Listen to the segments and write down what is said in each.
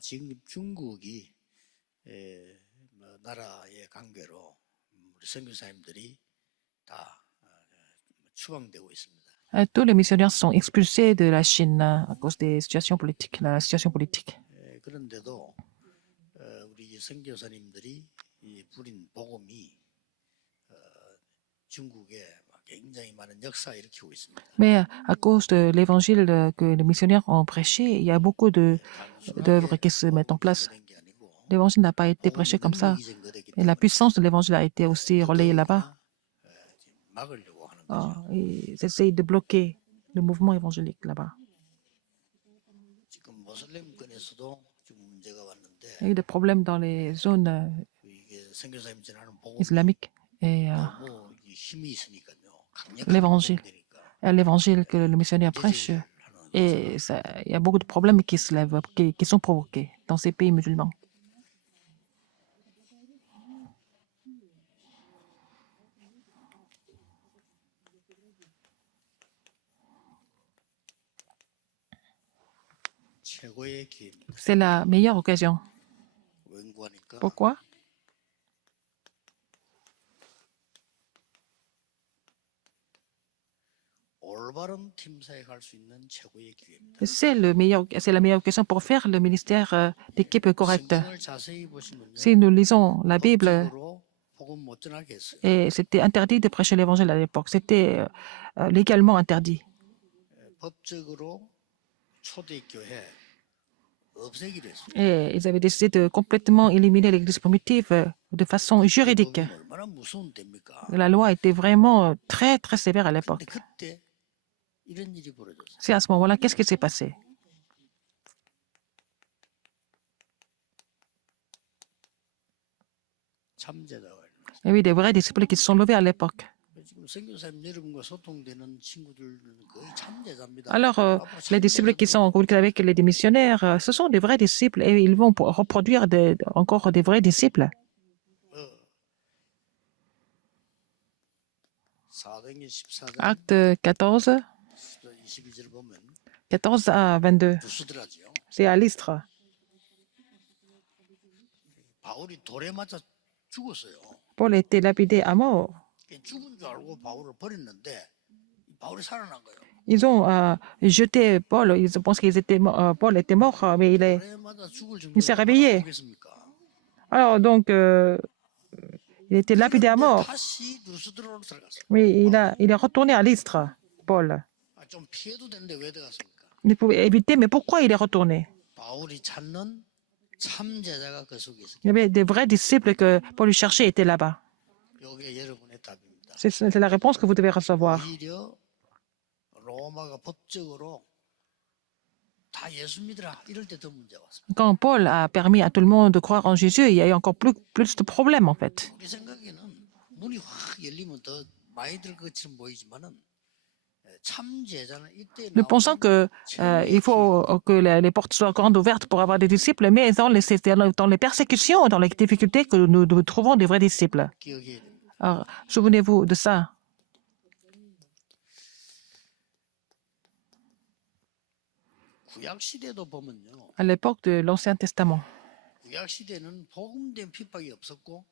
지금 중국이 나라의 관계로 우리 선교사님들이 다 추방되고 있습니다. Tous les missionnaires sont expulsés de la Chine à cause des situations politiques, la situation politique. 그런데도 우리 선교사님들이 부린 복음이 중국에 굉장히 많은 역사 일으키고 있습니다. Mais à cause de l'évangile que les missionnaires ont prêché, il y a beaucoup d'œuvres qui se mettent en place. 증거된 게 아니고 L'évangile n'a pas été prêché comme ça. 능력이 증거됐기 Et la 때문에 puissance de l'évangile a été aussi relayée là-bas. 막으려고 하는 거죠. Ils essayent de bloquer le mouvement évangélique là-bas. 지금 모슬렘권에서도 지금 문제가 왔는데 Il y a eu des problèmes dans les zones 이게 선교사님 전하는 복음이 islamiques et 너무 힘이 있으니까요. l'évangile. 강력한 L'évangile que le missionnaire prêche. Et il y a beaucoup de problèmes qui se lèvent, qui sont provoqués dans ces pays musulmans. 최고의 기회입니다. C'est la meilleure occasion. 웬구하니까 Pourquoi? 올바른 팀사에 갈 수 있는 최고의 기회입니다. C'est la meilleure occasion pour faire le ministère d'équipe correct. 성경을 자세히 보시면요. Si nous lisons la Bible, 법적으로 복음 못 전하게 했어요. et c'était interdit de prêcher l'évangile à l'époque. C'était légalement interdit. 법적으로 초대교회 없애기로 했습니다. Et ils avaient décidé de complètement éliminer l'église primitive de façon juridique. 법이 얼마나 무서운 데입니까? La loi était vraiment très, très sévère à l'époque. 근데 그때 이런 일이 벌어졌어요. C'est à ce moment-là, qu'est-ce qui s'est passé? 참제자가 Il y a eu des vrais disciples qui se sont levés à l'époque. 지금 선교사님 여러분과 소통되는 친구들은 거의 참제자입니다. Alors, 앞으로 les disciples qui sont en communication avec les missionnaires, ce sont des vrais disciples et ils vont reproduire encore des vrais disciples. 사도행전 14장 Acte 14, 22절 보면 14 à 22. 루스드라지요. C'est à Lystre. 바울이 돌에 맞아 죽었어요. Paul a été lapidé à mort. 죽은 줄 알고 바울을 버렸는데 바울이 살아난 거예요. Ils ont jeté Paul. Ils pensent Paul était mort, mais 돌에 맞아 죽을 il s'est 정도로 réveillé. 아프겠습니까? Alors, donc, il était lapidé à mort. 다시 루스드라로 들어갔어요. Mais il est retourné à Lystre, Paul. 좀 피해도 되는데 왜 들어갔습니까? Il pouvait éviter, mais pourquoi il est retourné? 바울이 찾는 참제자가 그 속에 있어요. Il y avait des vrais disciples que Paul cherchait étaient là-bas. 이게 여러분의 답입니다. C'est la réponse que vous devez recevoir. 오히려 로마가 법적으로 다 예수 믿으라 이럴 때 더 문제가 왔습니다. Quand Paul a permis à tout le monde de croire en Jésus, il y a eu encore plus de problèmes, en fait. 우리 생각에는 문이 확 열리면 더 많이 들 것처럼 보이지만은 참제자는 이때 Nous pensons que il faut que les portes soient grandes ouvertes pour avoir des disciples, mais dans les persécutions, dans les difficultés que nous trouvons des vrais disciples. 기억해야 됩니다. Alors, souvenez-vous de ça. 구약 시대도 보면요. À l'époque de l'Ancien Testament, 구약 시대는 복음된 핍박이 없었고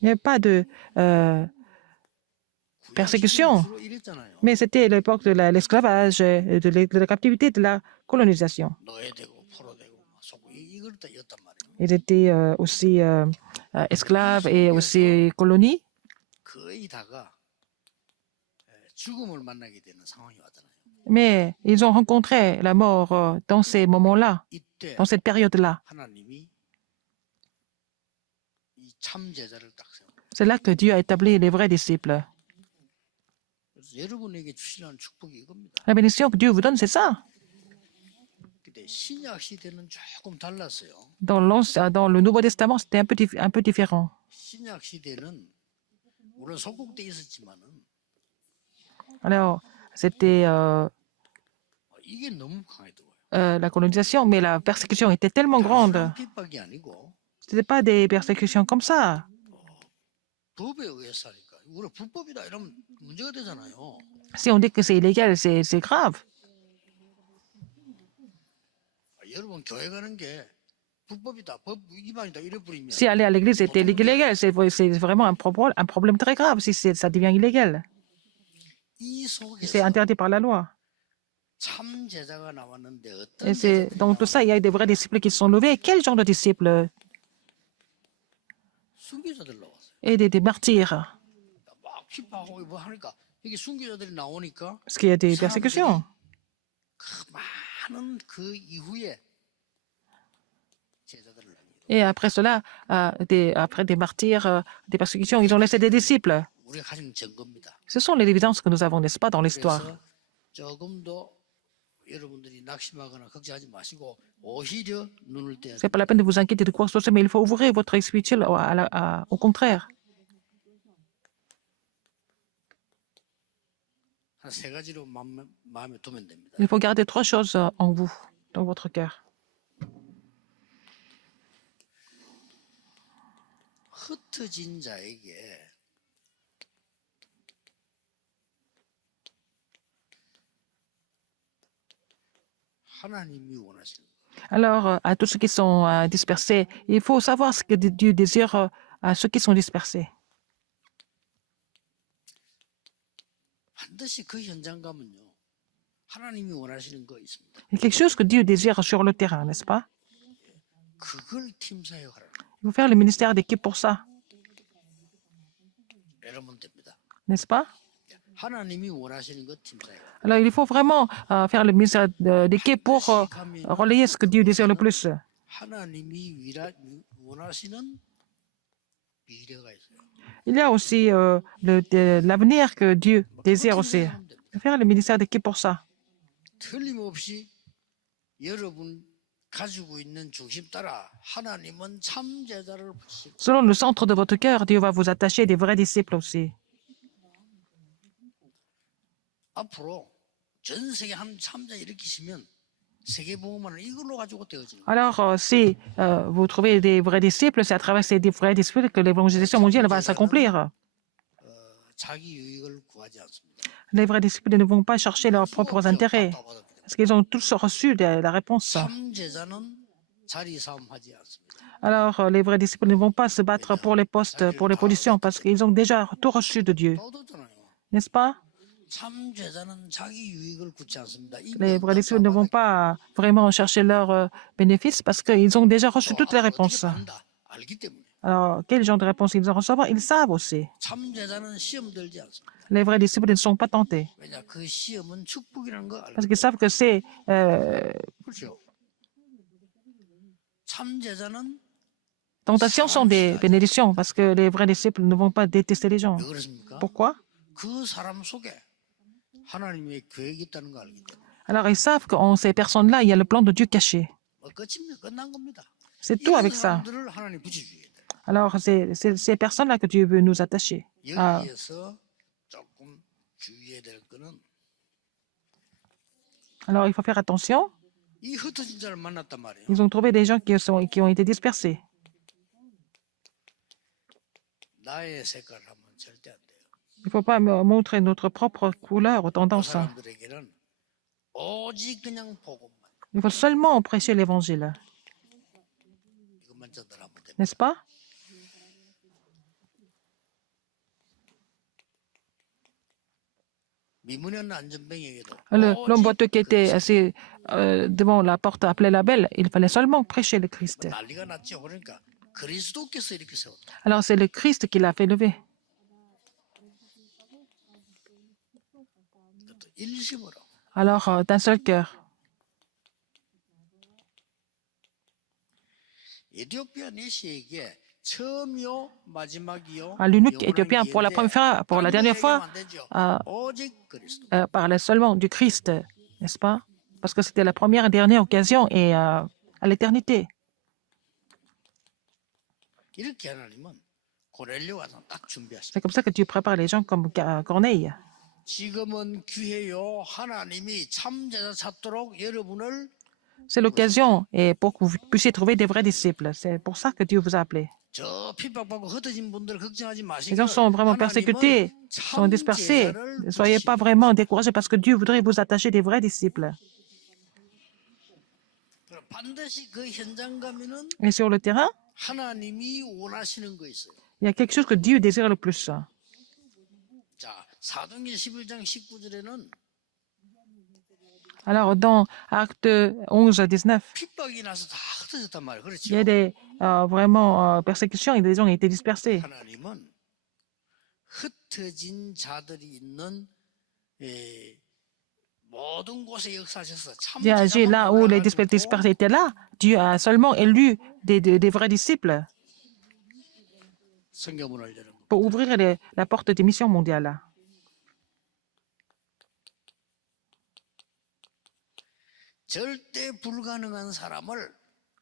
il n'y avait pas de persécution, 주로 이랬잖아요. mais c'était l'époque de l'esclavage, de la captivité, de la colonisation. 노예되고 포로되고 속고 이걸 였단 말이에요. Ils étaient aussi esclaves et aussi colonies. 거의 다가 죽음을 만나게 되는 상황이 왔잖아요. Mais ils ont rencontré la mort dans ces moments-là, 이때 dans cette période-là. 하나님이 이 참제자를 딱 세워. C'est là que Dieu a établi les vrais disciples. 그래서 여러분에게 주시는 축복이 이겁니다. La bénédiction que Dieu vous donne, c'est ça. 근데 신약 시대는 조금 달랐어요. Dans le Nouveau Testament, c'était un peu différent. 신약 시대는 물론 속국돼 있었지만은 Alors, c'était 이게 너무 강해더라고요. la colonisation, mais la persécution était tellement grande. 단순한 핍박이 아니고 Ce n'était pas des persécutions comme ça. 법에 의해서 하니까 우리 불법이다 이러면 문제가 되잖아요. Si on dit que c'est illégal, c'est grave. 여러분 교회 가는 게 불법이다, 법 위반이다 이래 버리면 Si aller à l'église était illégal, c'est vraiment un problème très grave si ça devient illégal. 이 Si c'est 속에서 interdit par la loi. 참 제자가 나왔는데 Et 어떤 c'est dans tout 제자들이 ça, il y a des vrais disciples qui sont levés. Quel genre de disciples? 순교자들 나왔어요. Et des martyrs. 막 핍박하고 뭐 하니까 이게 순교자들이 나오니까 Parce qu'il y a des 사람들이 persécutions. 많은 그 이후에 제자들을 남기고 Et après cela, après des martyrs, des persécutions, ils ont laissé des disciples. 우리가 가진 증거입니다. Ce sont les évidences que nous avons, n'est-ce pas, dans l'histoire. 그래서 조금도 여러분들이 낙심하거나 걱정하지 마시고 오히려 눈을 떼야 C'est pas la peine de vous inquiéter de quoi que ce soit, mais il faut ouvrir votre œil spirituel au contraire. 한 세 가지로 마음에 두면 됩니다. Il faut garder trois choses en vous, dans votre cœur. 흩어진 자에게 하나님이 원하시는 것. Alors, à tous ceux qui sont dispersés, il faut savoir ce que Dieu désire à ceux qui sont dispersés. 반드시 그 현장 가면요. 하나님이 원하시는 거 있습니다. Il y a quelque chose que Dieu désire sur le terrain, n'est-ce pas? 그걸 팀사역 하라. Il faut faire le ministère d'équipe pour ça, 이러면 됩니다. n'est-ce pas? 하나님이 원하시는 것 팀사역. Alors, il faut vraiment faire le ministère d'équipe pour relayer ce que Dieu désire le plus. 하나님이 원하시는 미래가 있어요. Il y a aussi l'avenir que Dieu désire aussi. Il faut faire le ministère d'équipe pour ça. 틀림없이 여러분 가지고 있는 중심 따라 하나님은 참 제자를 부르시고 Selon le centre de votre cœur, Dieu va vous attacher des vrais disciples aussi. 앞으로 전 세계 한 참자 일으키시면 세계 복음화는 이걸로 가지고 되어지는 거예요. Alors, si vous trouvez des vrais disciples, c'est à travers ces vrais disciples que l'évangélisation mondiale va s'accomplir. 자기 유익을 구하지 않습니다. Les vrais disciples ne vont pas chercher leurs propres intérêts, parce qu'ils ont tous reçu la réponse. 참 제자는 자리 싸움하지 않습니다. Alors, les vrais disciples ne vont pas se battre pour les postes, pour les positions, parce qu'ils ont déjà tout reçu de Dieu, 떠들잖아요. n'est-ce pas? 참 제자는 자기 유익을 굳지 않습니다. 이 Les vrais disciples ne vont pas vraiment chercher leurs bénéfices, parce qu'ils ont déjà reçu toutes les réponses. 받는다 알기 때문에 Alors, quel genre de réponse ils vont recevoir? Ils savent aussi. 참 제자는 시험 들지 않습니다. Les vrais disciples ne sont pas tentés, 왜냐 그 시험은 축복이라는 거 알고 parce qu'ils savent que c'est 그렇죠. 참 제자는 tentations sont des bénédictions, parce que les vrais disciples ne vont pas détester les gens. 왜 그렇습니까? Pourquoi? 그 사람 속에 하나님의 계획이 있다는 거 알기 때문에 Alors, ils savent qu'en ces personnes-là, il y a le plan de Dieu caché. 뭐 끝입니다. 끝난 겁니다. C'est tout 이런 avec ça. 사람들을 하나님 붙여주게 돼요. Alors, c'est ces personnes-là que Dieu veut nous attacher. 여기에서 조금 주의해야 될 거는 Alors, il faut faire attention. 이 흩어진 자를 만났단 말이에요. Ils ont trouvé des gens qui ont été dispersés. 나의 색깔을 하면 절대 안 돼요. Il ne faut pas montrer notre propre couleur ou 그 tendance. 사람들에게는 오직 그냥 복음만 Il faut seulement prêcher l'évangile, 이것만 전달하면 됩니다. n'est-ce pas? 미문현 안전병에게도 L'homme boiteux qui était assis devant la porte appelée la belle, il fallait seulement prêcher le Christ. 난리가 났죠. 그러니까 그리스도께서 이렇게 세웠다. Alors, c'est le Christ qui l'a fait lever. 그것도 일심으로. Alors, d'un seul cœur. 에티오피아 내시에게 처음이요 마지막이요 À l'eunuque 영원한 éthiopien, pour la première fois, pour la 다른 dernière 거 fois, 얘기하면 안 되죠. euh, 오직 그리스도. parlait seulement du Christ, n'est-ce pas? Parce que c'était la première et dernière occasion et à l'éternité. 이렇게 하나님은 고넬료 와서 딱 준비하시죠. C'est comme ça que Dieu prépare les gens comme Corneille. 지금은 기회요. 하나님이 참 제자 찾도록 여러분을 C'est l'occasion et pour que vous puissiez trouver des vrais disciples. C'est pour ça que Dieu vous a appelé. 저 핍박받고 흩어진 분들 걱정하지 Les 마시고 gens sont vraiment persécutés, sont dispersés. Ne soyez pas vraiment découragés parce que Dieu voudrait vous attacher des vrais disciples. 그럼 반드시 그 현장 가면은 Et sur le terrain, 하나님이 원하시는 거 있어요. il y a quelque chose que Dieu désire le plus. 자, 사도행전 11장 19절에는 Alors, dans Acte 11 à 19, 핍박이 나서 다 흩어졌단 말이에요. il y a 그렇죠? des vraiment persécutions et des gens ont été dispersés. 하나님은 흩어진 자들이 있는 모든 곳에 역사하셔서 참 Dieu a agi 제자만 là où les 골라가지고 dispersés étaient là. Dieu a seulement élu des vrais disciples 성경문을 여는 거. pour ouvrir la porte des missions mondiales. 절대 불가능한 사람을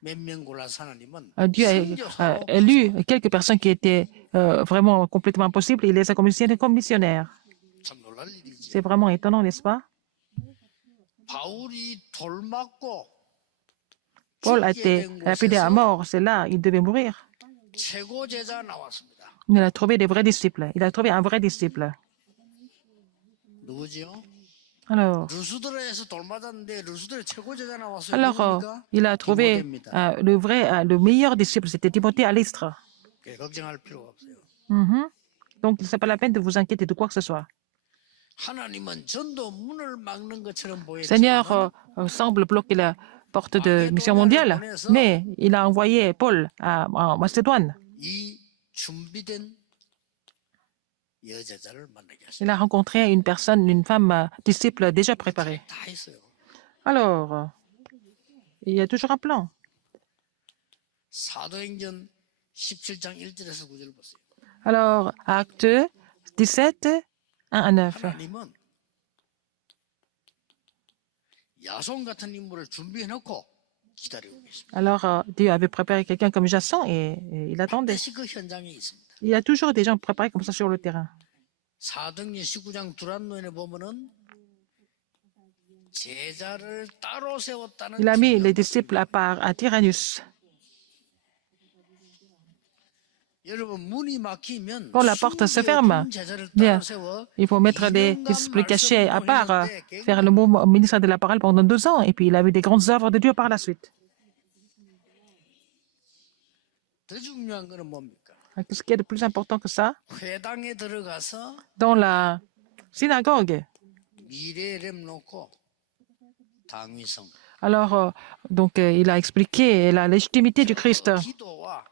몇 명 골라서 하나님은 Dieu a élu quelques personnes qui étaient vraiment complètement impossibles et il les a commissionnés comme missionnaires. 참 놀랄 일이지. C'est vraiment étonnant, n'est-ce pas? 바울이 돌 맞고 Paul a 죽게 été 된 lapidé à 곳에서 mort, c'est là, il devait mourir. 최고 제자 나왔습니다. Il a trouvé des vrais disciples. Il a trouvé un vrai disciple. 누구지요? Alors, 루스드라에서 돌 맞았는데 루스드라 최고 제자 나왔어요. alors 누굽니까? il a trouvé 디모데입니다. le meilleur disciple, c'était Timothée à l'Istre. 걱정할 필요가 없어요. Mhm. Donc, ce n'est pas la peine de vous inquiéter de quoi que ce soit. 하나님은 전도 문을 막는 것처럼 Seigneur 보였지만 semble bloquer la porte de mission mondiale, mais il a envoyé Paul en Macédoine. 이 준비된 여제자를 만나게 하셨어요. Il a rencontré une personne, une femme disciple déjà préparée. 다 했어요. Alors, il y a toujours un plan. 사도행전 17장 1절에서 9절 보세요. Alors, acte 17, 1 à 9. 하나님은 야손 같은 인물을 준비해 놓고 기다리고 계십니다. Alors, Dieu avait préparé quelqu'un comme Jason et il attendait. 반드시 그 현장에 있습니다. Il y a toujours des gens préparés comme ça sur le terrain. 사도행전 19장 두란노인에 보면은 제자를 따로 세웠다는 Il a mis les 증거가 disciples à part à Tyrannus. 여러분 문이 막히면 Quand la porte se ferme, 숨겨둔 제자를 bien, 따로 세워 il faut mettre les 2년간 disciples cachés à 말씀을 part, 했는데 faire le ministère de la parole pendant 2 ans, et puis il a vu des grandes œuvres de Dieu par la suite. 더 중요한 거는 뭡니까? Qu'est-ce qu'il y a de plus important que ça? 회당에 들어가서 Dans la synagogue. 미래렘 놓고 당위성 Alors, donc, il a expliqué la légitimité du Christ. 기도와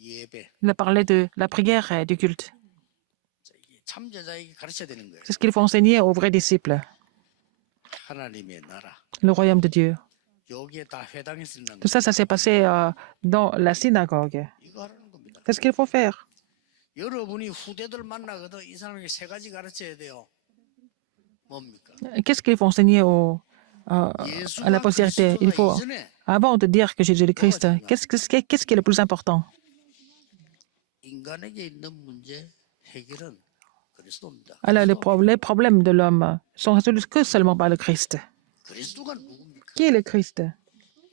예배 Il a parlé de la prière et du culte. 이게 참 제자에게 가르쳐야 되는 거예요. C'est ce qu'il faut enseigner aux vrais disciples, 하나님의 나라 le royaume de Dieu. 여기에 다 회당에서 일어난 Tout 거 ça s'est passé dans la synagogue. 이거 하라는 겁니다. C'est ce qu'il faut faire. 여러분이 후대들 만나거든 이 사람에게 3가지 가르쳐야 돼요. 뭡니까? Qu'est-ce qu'il faut enseigner à la postérité? Il faut, 이전에 avant de dire que Jésus est le Christ, qu'est-ce qui est le plus important? 인간에게 있는 문제 해결은 그리스도입니다. Alors, les problèmes de l'homme sont résolus que seulement par le Christ. 그리스도가 누굽니까? Qui est le Christ?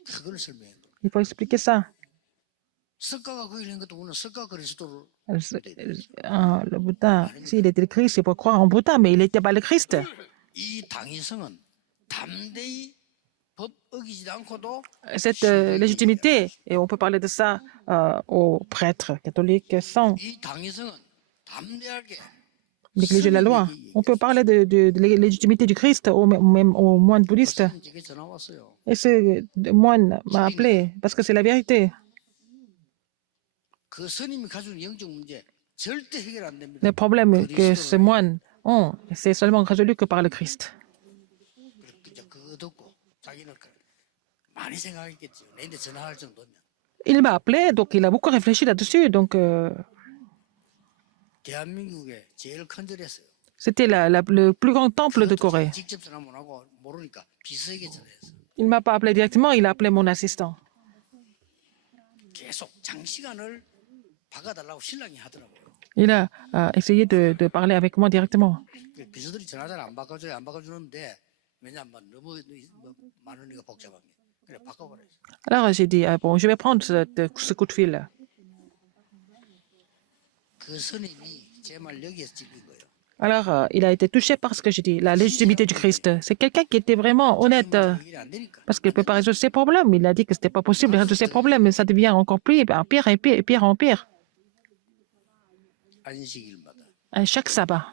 그걸 설명해. Il faut expliquer ça. 석가가 그 일인 것도 우리는 석가 그리스도를 Le Bouddha, s'il était le Christ, il faut croire en Bouddha, mais il n'était pas le Christ. 이 당위성은 담대히 법 어기지 않고도 Cette légitimité, et on peut parler de ça aux prêtres catholiques sans 이 당위성은 담대하게 négliger la loi. On peut parler de la légitimité du Christ même aux moines bouddhistes. 제게 전화 왔어요. Et ce moine m'a appelé parce que c'est la vérité. 그 스님이 가진 영적 문제 절대 해결 안 됩니다. Le problème que ces moines ont, c'est seulement résolu que par le Christ. 이제 그거 듣고 자기는 많이 생각했겠죠. 내한테 전화할 정도면 Il m'a appelé, donc il a beaucoup réfléchi là-dessus. Donc 대한민국에 제일 큰 절이었어요. c'était le plus grand temple de Corée. 직접 전화 못 하고 모르니까 비서에게 전화했어요. Il ne m'a pas appelé directement, il a appelé mon assistant. 계속 장시간을 박아달라고 신랑이 하더라고요. Il a essayé de parler avec moi directement. 비서들이 전화를 안 바꿔줘요. 안 바꿔주는데 왜냐하면 너무 많으니까 복잡한 게. 그래 바꿔버려요. Alors j'ai dit, bon, je vais prendre ce coup de fil. 그 스님이 제 말 여기에서 찍은 거예요. Alors, il a été touché par ce que j'ai dit, la légitimité du Christ. C'est quelqu'un qui était vraiment honnête parce qu'il ne peut pas résoudre ses problèmes. Il a dit que ce n'était pas possible de résoudre ses problèmes, mais ça devient encore plus, pire et pire, pire en pire. 안식일마다 À chaque sabbat.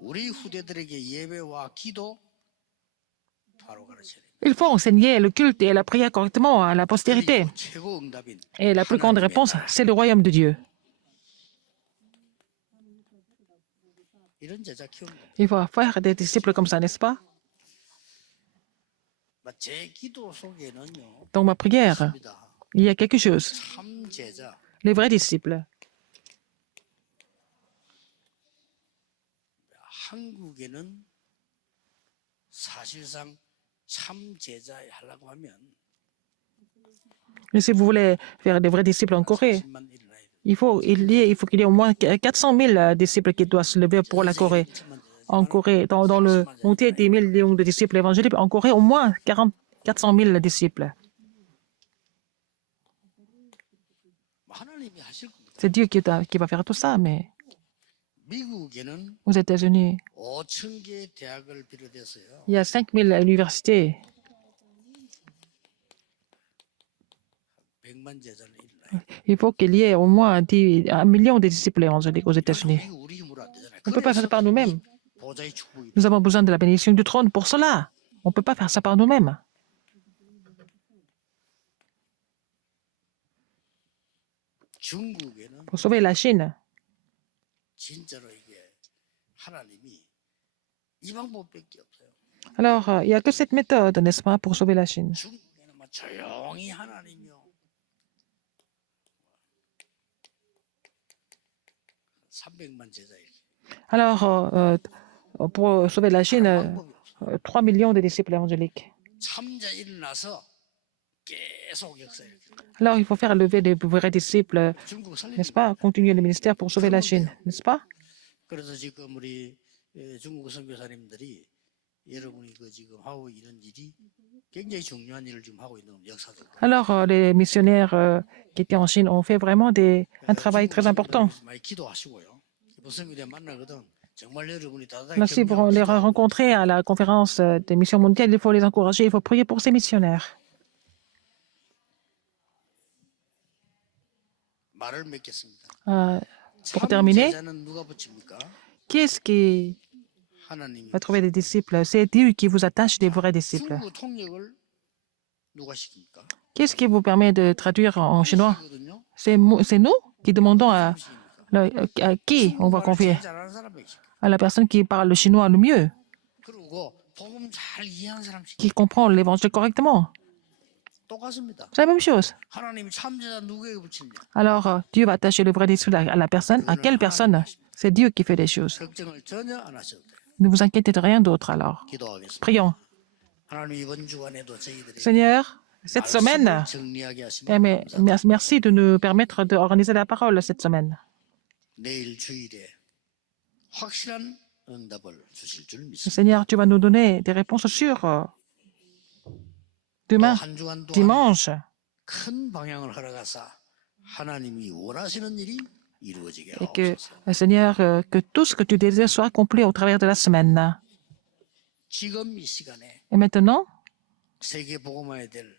우리 후대들에게 예배와 기도 바로 가르쳐야 됩니다. Il faut enseigner le culte et la prière correctement à la postérité. 그리고 최고 응답인 Et la plus grande 하나님의 réponse, 나라. c'est le royaume de Dieu. 이런 제자 키우는 겁니다. Il faut faire des disciples comme ça, n'est-ce pas? 제 기도 속에는요. Dans ma prière, 있습니다. il y a quelque chose. 참 제자, Les vrais disciples. 한국에는 사실상 참 제자 하려고 하면 Et si vous voulez faire des vrais disciples en Corée, 40만 일어나야 돼요. il faut qu'il y ait au moins 400 000 disciples qui doivent se lever pour la Corée. En Corée, dans le monde, il y a des millions de disciples évangéliques. En Corée, au moins 400 000 disciples. 하나님이 하실 겁니다. C'est Dieu qui va faire tout ça, mais 미국에는 aux États-Unis, 5천 개의 대학을 비롯해서요. il y a 5 000 universités. 100만 제자는 일어나요. Il faut qu'il y ait au moins 1 million de disciples évangéliques aux États-Unis. 이거 우리 힘으로 안 되잖아요. On ne peut pas faire ça par nous-mêmes. 보좌의 축복이 Nous avons besoin de la bénédiction du trône pour cela. On ne peut pas faire ça par nous-mêmes. 중국에는 Pour sauver la Chine, 진짜로 이게 하나님이 이 방법밖에 없어요. alors il n'y a que cette méthode, n'est-ce pas, pour sauver la Chine. 중국에는 막 조용히 하나님이요. 300만 제자 이렇게. Alors, pour sauver la Chine, 방법이 없어요. 3 millions de disciples évangéliques. 참자 일어나서 계속 역사 이렇게. Alors, il faut faire lever des vrais disciples, 중국 n'est-ce 살리는. pas, continuer le ministère pour sauver la Chine, n'est-ce pas? 그래서 지금 우리 중국 선교사님들이 여러분이 그 지금 하고 있는 일이 굉장히 중요한 일을 지금 하고 있는 역사적. Alors, les missionnaires qui étaient en Chine ont fait vraiment un travail très important. 많이 기도하시고요. 무슨교대 만나거든. 정말 여러분이 다다이 Alors, si vous les rencontrez à la conférence des missions mondiales, il faut les encourager, il faut prier pour ces missionnaires. 말을 맺겠습니다. Pour terminer, 제자는 누가 붙입니까? qui est-ce qui 하나님이. va trouver des disciples? C'est Dieu qui vous attache des vrais disciples. 중국 통역을 누가 시킵니까? Qu'est-ce qui vous permet de traduire en chinois? 시키거든요. C'est nous qui demandons à qui on va confier? 잘하는 사람에게 시켜. À la personne qui parle le chinois le mieux, 그리고 복음 잘 이해하는 사람 시켜. qui comprend l'évangile correctement. 똑같습니다. C'est la même chose. 하나님이 참제자 누구에게 붙이냐? Alors, Dieu va attacher le vrai disciple à la personne. À quelle personne? C'est Dieu qui fait les choses. 걱정을 전혀 안 하셔도 돼요. Ne vous inquiétez de rien d'autre alors. 기도하겠습니다. Prions. 하나님 이번 주간에도 저희들이 Seigneur, cette semaine, 말씀을 정리하게 하시면 merci de nous permettre d'organiser la parole cette semaine. 내일 주일에 확실한 응답을 주실 줄 믿습니다. Seigneur, tu vas nous donner des réponses sûres demain, 한 주간 동안 dimanche. 큰 방향을 걸어가사 하나님이 원하시는 일이 이루어지게 Et que, 하옵소서. Seigneur, que tout ce que tu désires soit accompli au travers de la semaine. 지금 이 시간에 Et maintenant, 세계 복음화에 될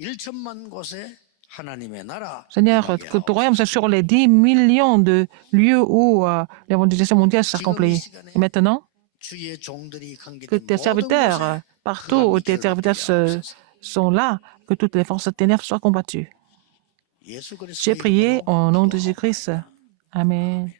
1천만 곳에 하나님의 나라 Seigneur, 임하게 que ton royaume 하옵소서. soit sur les 10 millions de lieux où l'évangélisation mondiale s'accomplit. Et maintenant, 주의 종들이 que 관계된 tes 모든 serviteurs, 곳에 partout où tes serviteurs sont là, que toutes les forces de ténèbres soient combattues. 예수 J'ai 그리스도의 prié 이름으로 au nom de 기도하옵나이다. Jésus-Christ. Amen.